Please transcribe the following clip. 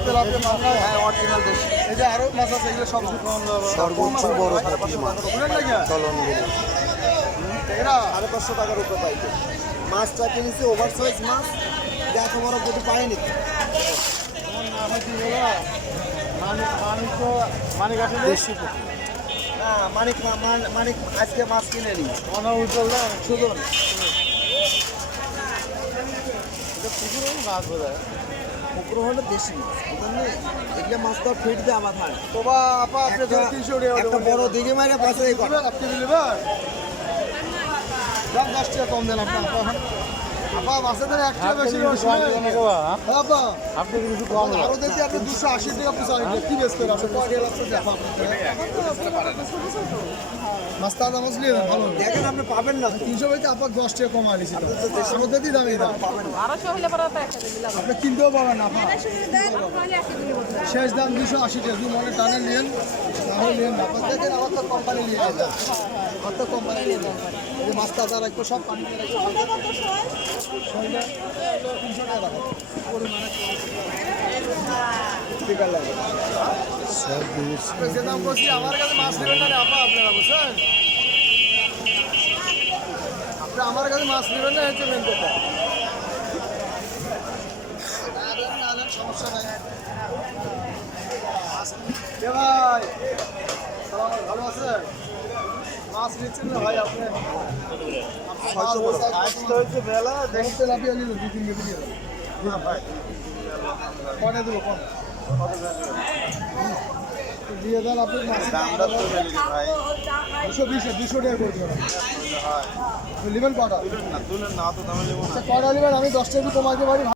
Tilapia Pabna হ্যাঁ original দেশি এই যে আরও মাছ আছে এগুলো সব সর্বোচ্চ বড় পুঁটি মাছ? চলন এরা সাড়ে পাঁচশো টাকার উপরে পাইতে। মাছটা কিনেছি ওভার সাইজ মাছ দেখো বড় পুঁটি পাইনি। দেশি পুঁটি মানিক মান- মানিক আজকে মাছ কিনে নি। অনা উজ্জ্বল না সুজন এটা পুকুরে মাছ বোঝায় পুকুর হলো দেশি মাছ। বুঝলেন এগুলো মাছ তো ফিট আবার হয় তোবা আপা আপনি তিনশো একটা বড় দিকে মারে পাশে আপনি দিলেন দাম দশ টাকা কম দেন আপনি আপনি কিছু কম আরও দেখি আপনি দুশো আশি টাকা পুষা কি আপনি কয় ভালো দেখেন পাবেন না তিনশো বেশি আপা দশ টাকা কম আনিছি আরও দেখি দাম দাম একটা আপনি কিনতেও পাবেন না শেষ দাম দুশো আশি টাকা। দুই মনে টানে তাহলে না। আপনার দেখেন আমার তো কোম্পানি নিয়ে আমার তো কোম্পানি নিয়ে মাছ তাজা রাখব সব পানি আছে আমার কাছে মাছ নেবেন না আপা আপনারা বুঝছেন আপনি আমার কাছে মাছ নেবেন না হচ্ছে মেন কথা সমস্যা নাই ভাই ভালো আছেন? দিয়ে দেন। কনে দেবো দিয়ে দেন আপনি দুশো বিশ দুশো টাকা করে নেবেন কটা? আচ্ছা কটা নেবেন? আমি দশ টাকা কমাইতে পারি